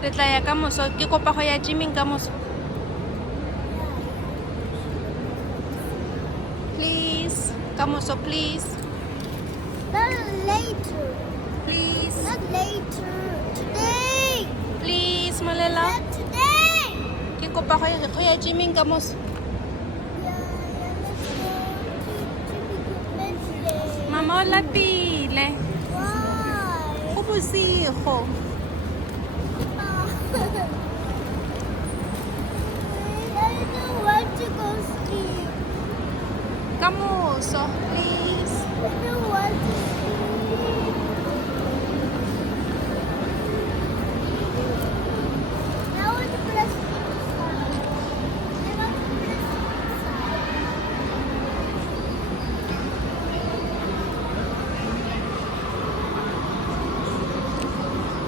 Re tla ya ka moso. Ke kopa go ya gyming ka moso. Please. Ka moso, please. Not later. Please. Not later. Today. Please, malala. Not today. Ke kopa go ya gyming ka moso. Mama, o lapile. Why? Go bosigo. I don't want to go sleep. Ka moso, please.